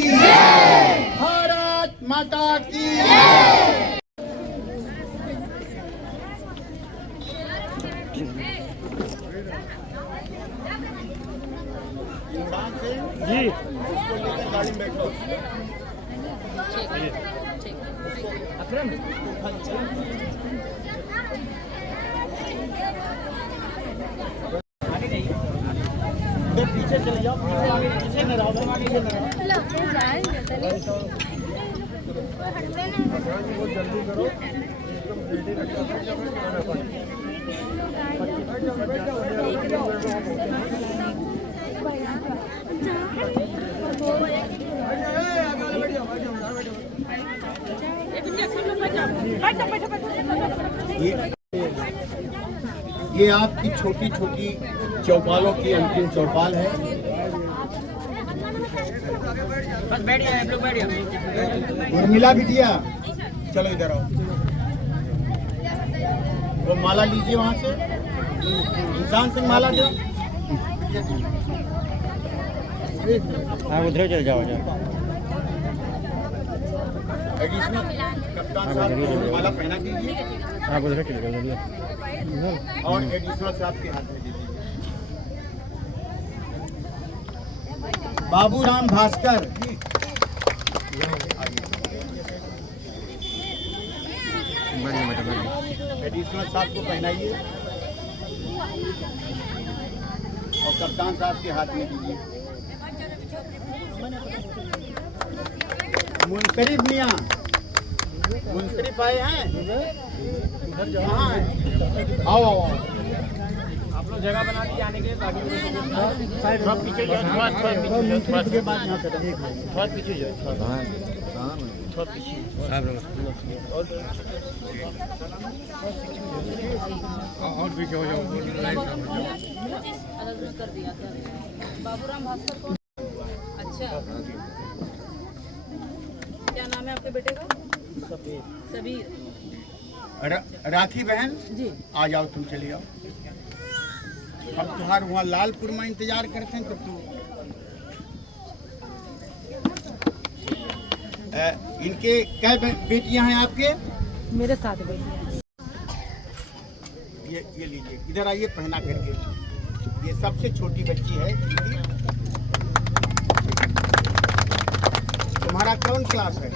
भारत माता की। जी उसको लेकर गाड़ी में बैठो। पीछे चले जाओ, पीछे न रहो, पीछे न रहो। बहुत जल्दी करो, ये आपकी छोटी छोटी चौपालों की अंतिम चौपाल है। उर्मिला बिटिया चलो इधर आओ, वो माला लीजिए वहाँ से, इंसान सिंह माला दो। उधर चल जाओ। एडिशनल कप्तान साहब को माला पहना दीजिए। आप उधर चले जाओ और एडिशनल साहब के हाथ में दीजिए। बाबूराम भास्कर एडिशनल साहब को पहनाइए और कप्तान साहब के हाथ में दीजिए। मुंसरिफ मियाँ, मुंसरिफ आए हैं, कहाँ हैं? आओ आओ आप लोग जगह बना दी जाने के लिए। थोड़ा पीछे जाओ, थोड़ा के बाद यहाँ पे थोड़ा पीछे जाओ, थोड़ा पीछे। और पीछे हो जाओ। अलग कर दिया था बाबूराम भास्कर को। अच्छा, क्या नाम है आपके बेटे का? सबीर। राखी बहन जी, आ जाओ, तुम चली आओ। हम तुम्हारे वहाँ लालपुर में इंतजार करते हैं, तब तुम इनके क्या बेटियां हैं आपके? मेरे साथ बेटी। ये लीजिए, इधर आइए, पहना करके। ये सबसे छोटी बच्ची है इनकी। तुम्हारा कौन क्लास है?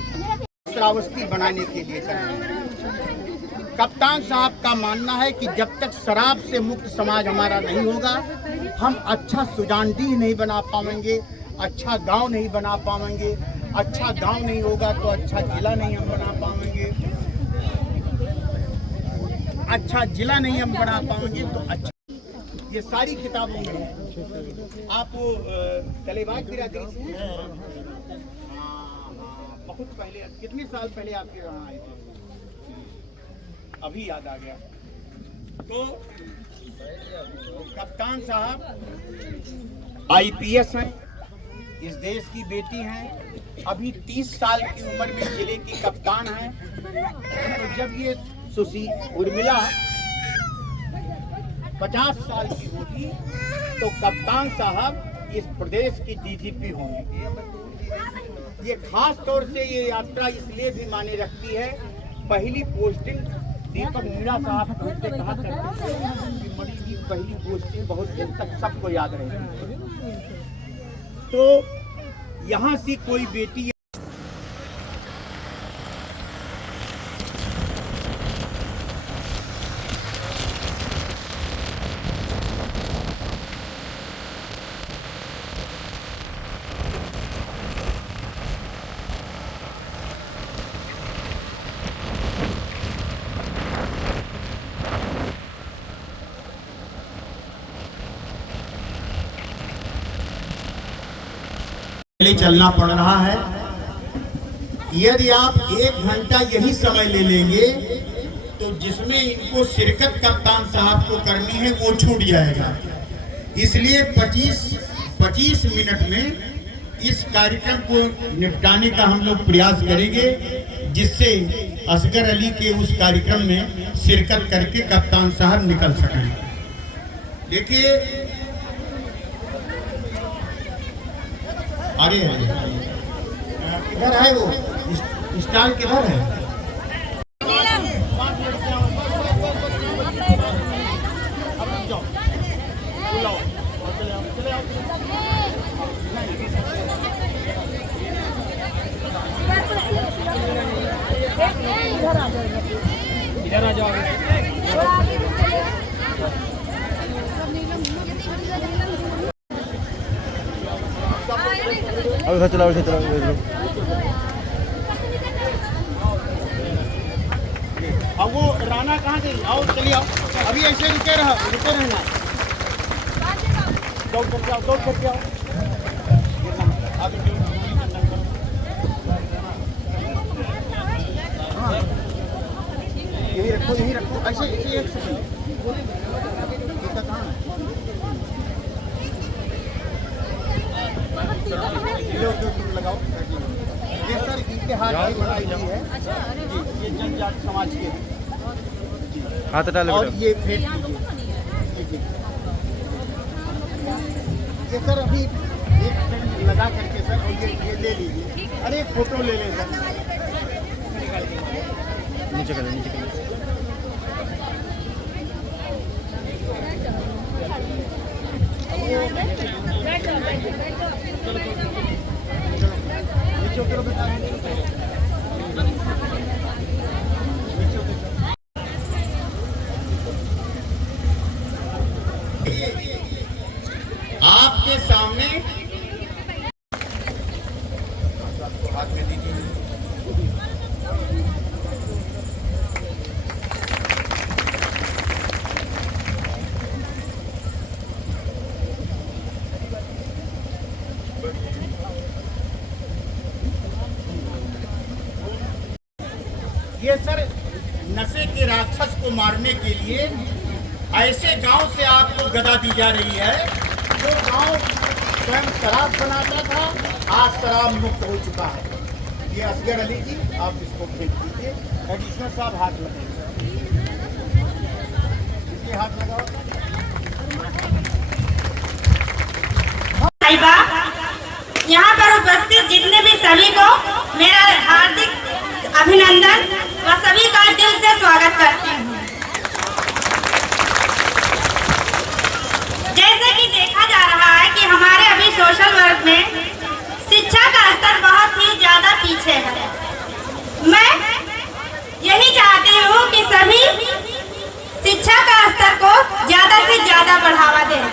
श्रावस्ती बनाने के लिए कर रहे हैं। कप्तान साहब का मानना है कि जब तक शराब से मुक्त समाज हमारा नहीं होगा, हम अच्छा सुजानडीह नहीं बना पाएंगे, अच्छा गांव नहीं बना पाएंगे। अच्छा गांव नहीं होगा तो अच्छा जिला नहीं हम बना पाएंगे, अच्छा जिला नहीं हम बना पाएंगे तो अच्छा। ये सारी किताबों में है। आप तलेबाग बिरादरी से हैं? बहुत पहले, कितने साल पहले आपके यहाँ आए थे? अभी याद आ गया। तो कप्तान साहब आईपीएस हैं, इस देश की बेटी हैं, अभी 30 साल की उम्र में जिले की कप्तान हैं। तो जब ये उर्मिला 50 साल की होगी तो कप्तान साहब इस प्रदेश की डीजीपी होंगे। ये खास तौर से ये यात्रा इसलिए भी माने रखती है, पहली पोस्टिंग दीपक मीणा साहब हमसे कहा करते थे कि मणि की पहली गोष्ठी बहुत दिन तक सबको याद रहेगी। तो यहाँ से कोई बेटी चलना पड़ रहा है। यदि आप 1 घंटा यही समय ले लेंगे तो जिसमें इनको शिरकत कप्तान साहब को करनी है वो छूट जाएगा। इसलिए 25 मिनट में इस कार्यक्रम को निपटाने का हम लोग प्रयास करेंगे, जिससे असगर अली के उस कार्यक्रम में शिरकत करके कप्तान साहब निकल सकें। देखिए, अरे किधर है वो स्टाल, किधर है? इधर आ जाओ। चलाओ। अब वो राना कहाँ गई? आओ, चलिए आओ। अभी ऐसे रुके रहना। दौड़ करके आओ। यही रखो ऐसे एक सेकंड। लगाओ। ये सर इनके हाथ की बनाई गई है। ये जनजाति समाज के हाथ डालो और ये फेंक दीजिए। ये सर अभी एक लगा करके सर, और ये ले लीजिए। अरे एक फोटो ले लें सर। नीचे करो। आपके सामने हाथ में दीजिए। ये सर नशे के राक्षस को मारने के लिए ऐसे गांव से आपको गदा दी जा रही है जो गांव स्वयं शराब बनाता था, आज शराब मुक्त हो चुका है। ये असगर अली जी, आप इसको फेंक दीजिए। एडिशनल साहब हाथ लगाइए, इसके हाथ लगाओ। यहाँ पर उपस्थित जितने भी सभी को मेरा हार्दिक अभिनंदन व सभी का दिल से स्वागत करती हूँ। जैसे कि देखा जा रहा है कि हमारे अभी सोशल वर्क में शिक्षा का स्तर बहुत ही ज्यादा पीछे है। मैं यही चाहती हूँ कि सभी शिक्षा का स्तर को ज्यादा से ज्यादा बढ़ावा दें।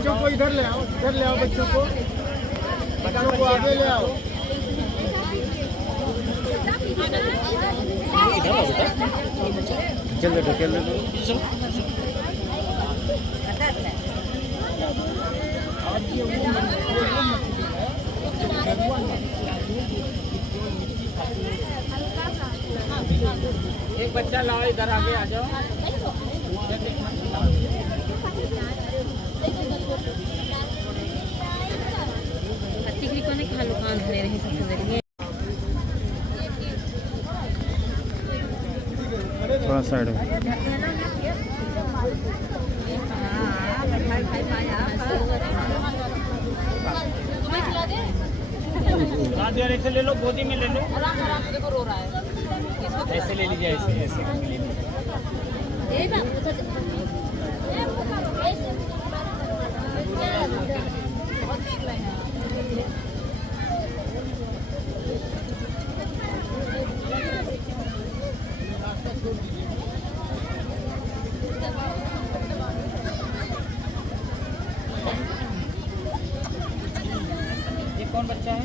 बच्चों को इधर ले आओ, बच्चों को आगे ले आओ। जल्दी ढकेल दो। एक बच्चा लाओ, इधर आगे आ जाओ। थोड़ा साइड में। ऐसे ले लो, गोदी में ले लो। आराम से देखो रो रहा है। ऐसे ले लीजिए, ऐसे ऐसे ले लीजिए। ये कौन बच्चा है?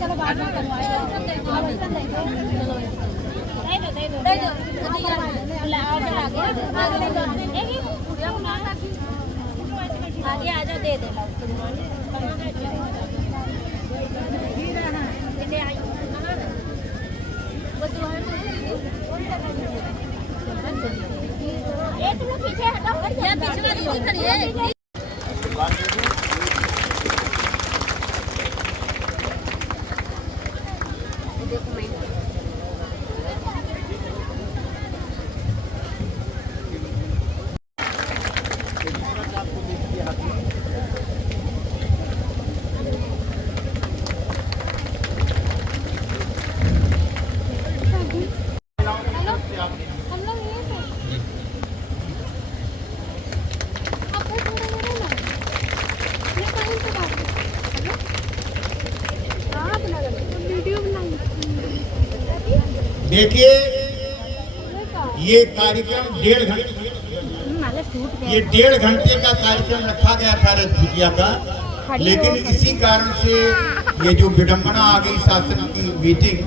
चलो बाद में करवाएंगे। आगे आ जाओ, दे देना। पीछे हटाओ, पिछला तो खड़ी है। देखिए, ये कार्यक्रम 1.5 घंटे, ये 1.5 घंटे का कार्यक्रम रखा गया था रजपुतिया का, लेकिन इसी कारण से ये जो विडंबना आ गई शासन की मीटिंग।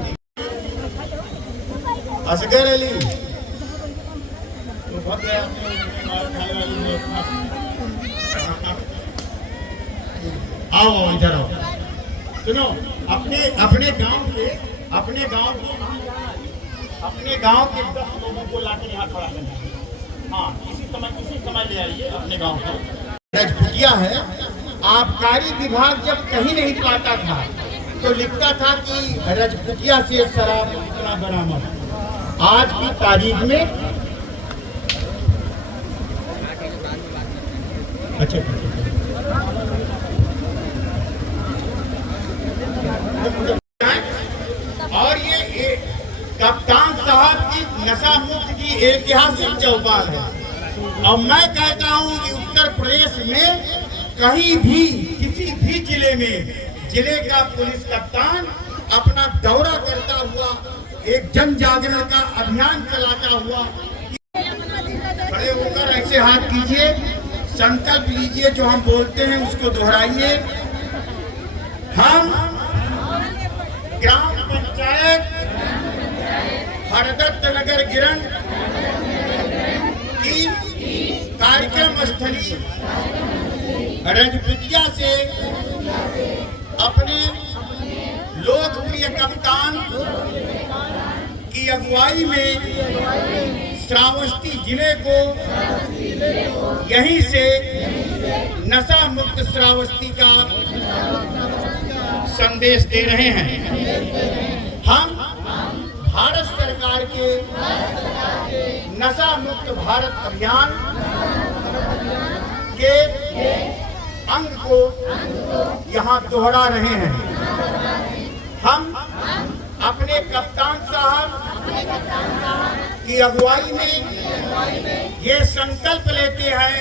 असगर अली आओ, इधर आओ। सुनो, अपने गांव के 10 लोगों को लाकर यहाँ खड़ा करना। हाँ, इसी समय ले आइए अपने गांव को। रजपुतिया है, आबकारी विभाग जब कहीं नहीं पाता था तो लिखता था कि रजपुतिया से शराब इतना बरामद। आज की तारीख में अच्छा और ये कप्तान साहब की नशा मुक्त की ऐतिहासिक चौपाल है। और मैं कहता हूँ कि उत्तर प्रदेश में कहीं भी किसी भी जिले में जिले का पुलिस कप्तान अपना दौरा करता हुआ, एक जन जागरण का अभियान चलाता हुआ, खड़े होकर ऐसे हाथ कीजिए, संकल्प लीजिए, जो हम बोलते हैं उसको दोहराइए। हम ग्राम पंचायत हरदत्त नगर गिरन की कार्यक्रम स्थली रजपुतिया से अपने लोकप्रिय कप्तान की अगुवाई में श्रावस्ती जिले को यहीं से नशा मुक्त श्रावस्ती का संदेश दे रहे हैं। हम भारत सरकार के नशा मुक्त भारत अभियान के अंग को यहाँ दोहरा रहे हैं। हम अपने कप्तान साहब की अगुवाई में ये संकल्प लेते हैं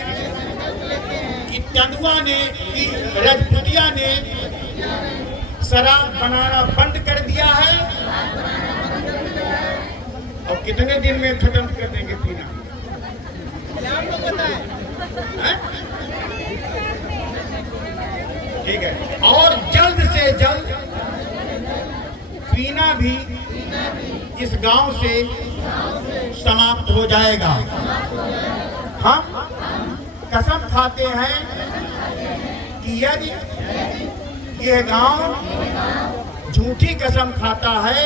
कि रजपुतिया ने शराब बनाना बंद कर दिया है। और कितने दिन में खत्म कर देंगे पीना? हैं? ठीक है, और जल्द से जल्द पीना भी इस गांव से समाप्त हो जाएगा। हम कसम खाते हैं कि यदि यह गांव झूठी कसम खाता है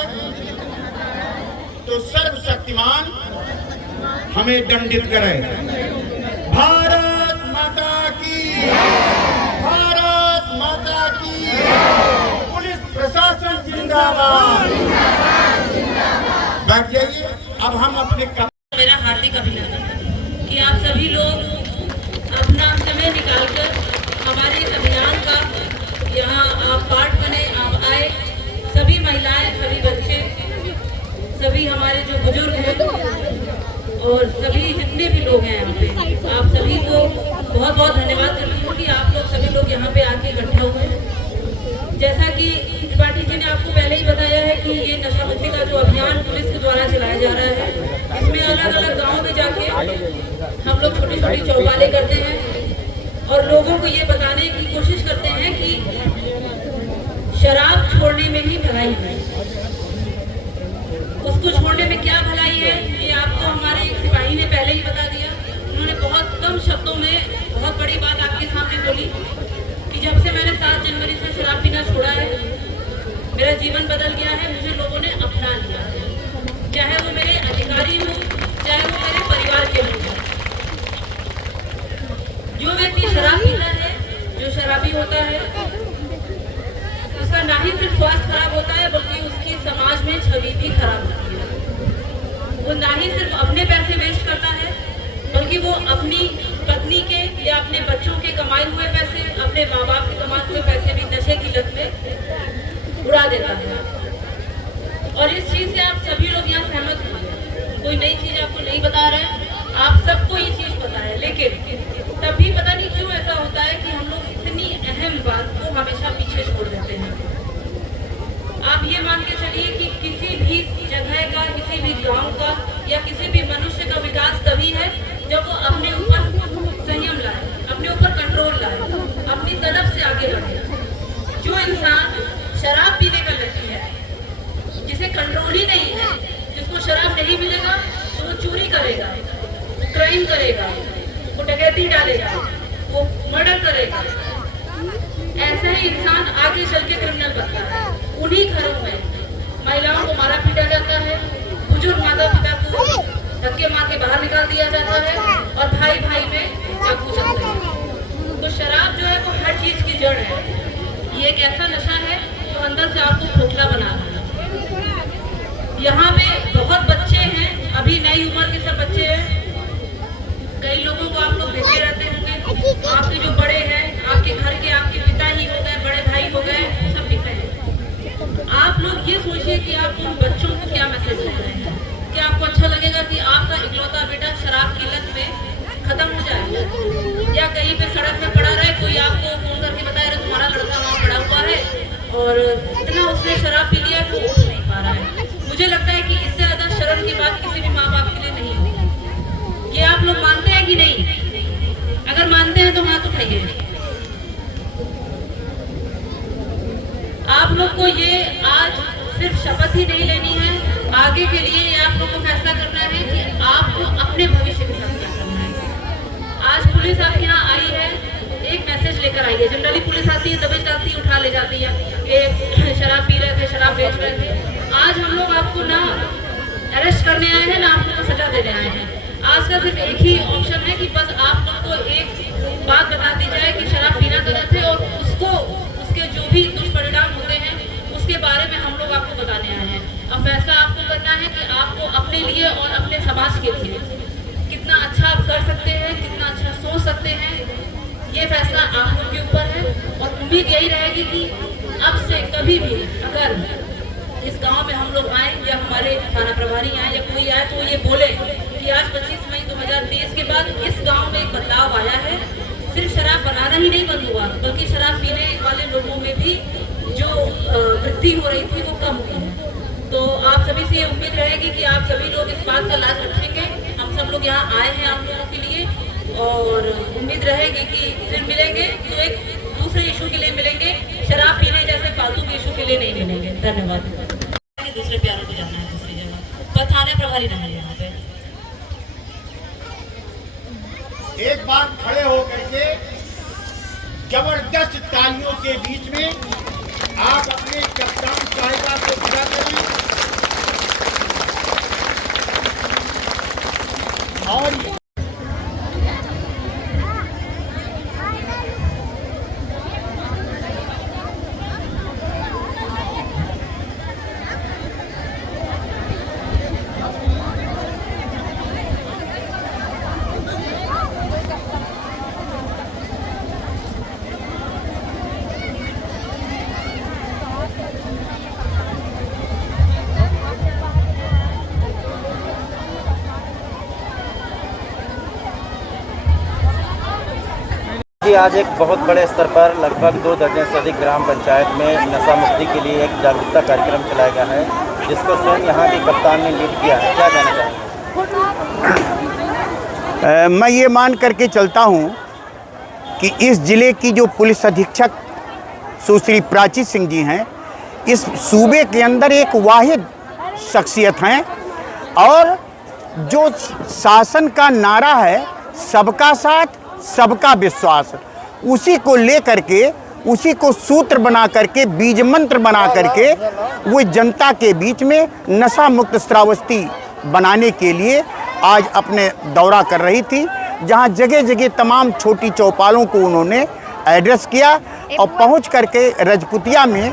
तो सर्वशक्तिमान हमें दंडित करे। भारत माता की, भारत माता की। पुलिस प्रशासन जिंदाबाद। बैठ जाइए। अब हम अपने मेरा हार्दिक अभिनंदन कि आप सभी लोग अपना समय निकालकर हमारे इस अभियान का यहाँ आप पार्ट बने, आप आए। सभी महिलाएं, सभी बच्चे, सभी हमारे जो बुजुर्ग हैं और सभी जितने भी लोग हैं यहाँ पे, आप सभी को बहुत बहुत धन्यवाद करती हूँ कि आप लोग सभी लोग यहाँ पे आके इकट्ठा हुए। जैसा कि त्रिपाठी जी ने आपको पहले ही बताया है कि ये नशा मुक्ति का जो अभियान पुलिस के द्वारा चलाया जा रहा है, इसमें अलग अलग गाँव में जाके हम लोग छोटी छोटी चौपालें करते हैं और लोगों को ये बताने की कोशिश करते हैं कि शराब छोड़ने में ही भलाई है। उसको छोड़ने में क्या भलाई है, ये आपको हमारे एक सिपाही ने पहले ही बता दिया। उन्होंने बहुत कम शब्दों में बहुत बड़ी बात आपके सामने बोली कि जब से मैंने 7 जनवरी से शराब पीना छोड़ा है, मेरा जीवन बदल गया है, मुझे लोगों ने अपना लिया है। चाहे वो मेरे अधिकारी हो, चाहे वो मेरे परिवार के लोग। जो व्यक्ति शराब पीता है, जो शराबी होता है, उसका ना ही सिर्फ स्वास्थ्य खराब होता है बल्कि उसकी समाज में छवि भी खराब होती है। वो ना ही सिर्फ अपने पैसे वेस्ट करता है बल्कि वो अपनी पत्नी के या अपने बच्चों के कमाए हुए पैसे, अपने माँ बाप के कमाए हुए पैसे भी नशे की लत में उड़ा देता है। और इस चीज से आप सभी लोग यहाँ सहमत हैं। कोई नई चीज आपको नहीं बता रहे हैं, आप सबको ये चीज पता है, लेकिन तभी पता नहीं क्यों ऐसा होता है कि हम लोग इतनी अहम बात को हमेशा पीछे छोड़ देते हैं। आप ये मान के चलिए कि किसी भी जगह का, किसी भी गांव का या किसी भी मनुष्य का विकास तभी है जब वो अपने ऊपर संयम लाए, अपने ऊपर कंट्रोल लाए, अपनी तरफ से आगे बढ़े। जो इंसान शराब पीने का लगी है, जिसे कंट्रोल ही नहीं है, जिसको शराब नहीं मिलेगा तो वो चोरी करेगा, क्राइम करेगा, वो डकैती डालेगा, वो मर्डर करेगा। ऐसा ही इंसान आगे चल के क्रिमिनल बनता है। उन्हीं घरों में महिलाओं को मारा पीटा जाता है, बुजुर्ग माता पिता को धक्के मार के बाहर निकाल दिया जाता है और भाई भाई में चाकू चलते हैं। तो शराब जो है वो हर चीज की जड़ है। ये एक ऐसा नशा है जो अंदर से आपको खोखला बना रहा है। यहाँ पे बहुत बच्चे हैं, अभी नई उम्र के सब बच्चे हैं। कई लोगों को आप लोग देखते रहते होंगे, आपके जो बड़े हैं, आपके घर के आपके पिता ही हो गए, बड़े भाई हो गए, सब दिख रहे हैं। आप लोग ये सोचिए कि आप उन बच्चों को क्या मैसेज दे रहे हैं। क्या आपको अच्छा लगेगा कि आपका इकलौता बेटा शराब की लत में खत्म हो जाए, या कहीं पे सड़क में पड़ा रहे, कोई आपको फोन करके बताए रहे तुम्हारा लड़का वहाँ पड़ा हुआ है और इतना उसने शराब पी लिया कि उठ नहीं पा रहा है। मुझे लगता है कि इससे ज्यादा शर्म की बात किसी भी माँ बाप के लिए नहीं होगी। ये आप लोग मानते हैं कि नहीं? अगर मानते हैं तो हाथ उठाइए। आप लोग को ये आज सिर्फ शपथ ही नहीं लेनी है, आगे के लिए आप लोग को फैसला करना है कि आपको अपने भविष्य के साथ क्या करना है। आज पुलिस आपके यहाँ आई है, एक मैसेज लेकर आई है। जनरली पुलिस आती है, दबे जाती है, उठा ले जाती है कि शराब पी रहे थे, शराब बेच रहे थे। आज हम लोग आपको ना अरेस्ट करने आए हैं, ना आप लोग को सजा देने आए हैं। आज का सिर्फ एक ही ऑप्शन है कि बस आप लोग को एक बात बता दी जाए कि शराब पीना गलत है और उसके जो भी दुष्परिणाम होते हैं उसके बारे में हम लोग आपको बताने आए हैं। अब फैसला आपको करना है कि आपको अपने लिए और अपने समाज के लिए कितना अच्छा कर सकते हैं, कितना अच्छा सोच सकते हैं, ये फैसला आप लोग के ऊपर है। और उम्मीद यही रहेगी कि अब से कभी भी अगर इस गांव में हम लोग आए या हमारे थाना प्रभारी आए या कोई आए तो ये बोले कि आज 25 मई 2023 के बाद इस गांव में एक बदलाव आया है। सिर्फ शराब बनाना ही नहीं बंद हुआ, बल्कि शराब पीने वाले लोगों में भी जो वृद्धि हो रही थी वो कम हुई है। तो आप सभी से ये उम्मीद रहेगी कि आप सभी लोग इस बात का लाज रखेंगे। हम सब लोग यहाँ आए हैं आप लोगों के लिए और उम्मीद रहेगी कि फिर मिलेंगे तो एक दूसरे इशू के लिए मिलेंगे, शराब पीने जैसे फालतू के इशू के लिए नहीं मिलेंगे। धन्यवाद। दूसरे प्यारों को जाना है दूसरी जगह, पर थाने प्रभारी रहे यहाँ पे। एक बार खड़े होकर के जबरदस्त तालियों के बीच में आप अपने कप्तान साहिबा को खड़ा करें और आज एक बहुत बड़े स्तर पर लगभग 2 दर्जन से अधिक ग्राम पंचायत में नशा मुक्ति के लिए एक जागरूकता कार्यक्रम चलाया गया है, जिसको स्वयं यहाँ के कप्तान ने लीड किया है। क्या कहना चाहेंगे? मैं ये मान करके चलता हूँ कि इस ज़िले की जो पुलिस अधीक्षक सुश्री प्राची सिंह जी हैं, इस सूबे के अंदर एक वाहिद शख्सियत हैं और जो शासन का नारा है सबका साथ सबका विश्वास, उसी को लेकर के, उसी को सूत्र बना करके, बीज मंत्र बना करके वो जनता के बीच में नशा मुक्त श्रावस्ती बनाने के लिए आज अपने दौरा कर रही थी, जहां जगह जगह तमाम छोटी चौपालों को उन्होंने एड्रेस किया और पहुंच करके रजपुतिया में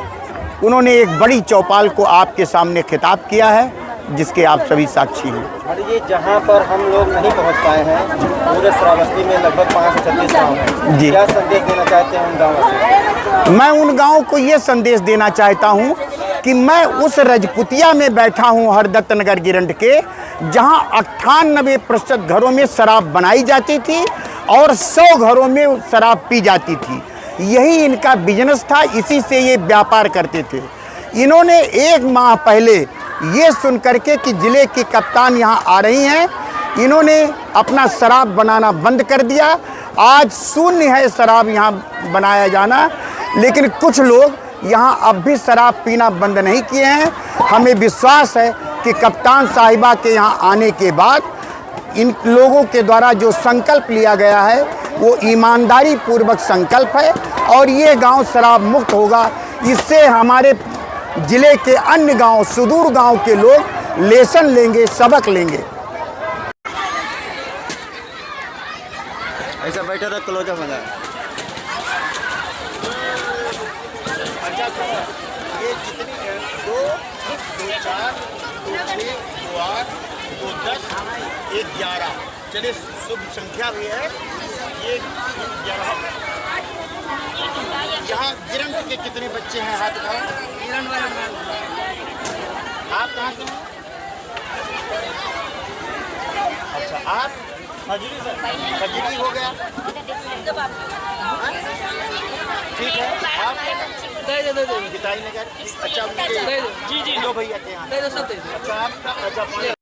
उन्होंने एक बड़ी चौपाल को आपके सामने खिताब किया है, जिसके आप सभी साक्षी हैं। जी, जहाँ पर हम लोग नहीं पहुँच पाए हैं, पूरे श्रावस्ती में लगभग 5 से 36 गाँव हैं। जी, क्या संदेश देना चाहते हैं उन गाँवों से? मैं उन गाँवों को ये संदेश देना चाहता हूँ कि मैं उस रजपुतिया में बैठा हूँ हरदत्त नगर गिरंड के, जहाँ 98% घरों में शराब बनाई जाती थी और 100 घरों में शराब पी जाती थी। यही इनका बिजनेस था, इसी से ये व्यापार करते थे। इन्होंने 1 माह पहले ये सुन करके कि ज़िले की कप्तान यहाँ आ रही हैं, इन्होंने अपना शराब बनाना बंद कर दिया। आज शून्य है शराब यहाँ बनाया जाना, लेकिन कुछ लोग यहाँ अब भी शराब पीना बंद नहीं किए हैं। हमें विश्वास है कि कप्तान साहिबा के यहाँ आने के बाद इन लोगों के द्वारा जो संकल्प लिया गया है वो ईमानदारी पूर्वक संकल्प है और ये गांव शराब मुक्त होगा। इससे हमारे ज़िले के अन्य गांव, सुदूर गांव के लोग लेसन लेंगे, सबक लेंगे। ऐसा बैठे रहो, क्लोजअप हो जाए। ये जितनी 2, 2, 4, 2, 6, 2, 8, 2, 10, 1, 11, चलिए शुभ संख्या भी है ये 11। यहाँ गिरंड के कितने बच्चे हैं हाथ का? आप कहाँ से हैं? अच्छा, आप खजूरी हो गया, ठीक है। आप पिताई नगर, अच्छा जी जी, दो भैया के यहाँ, अच्छा आपका, अच्छा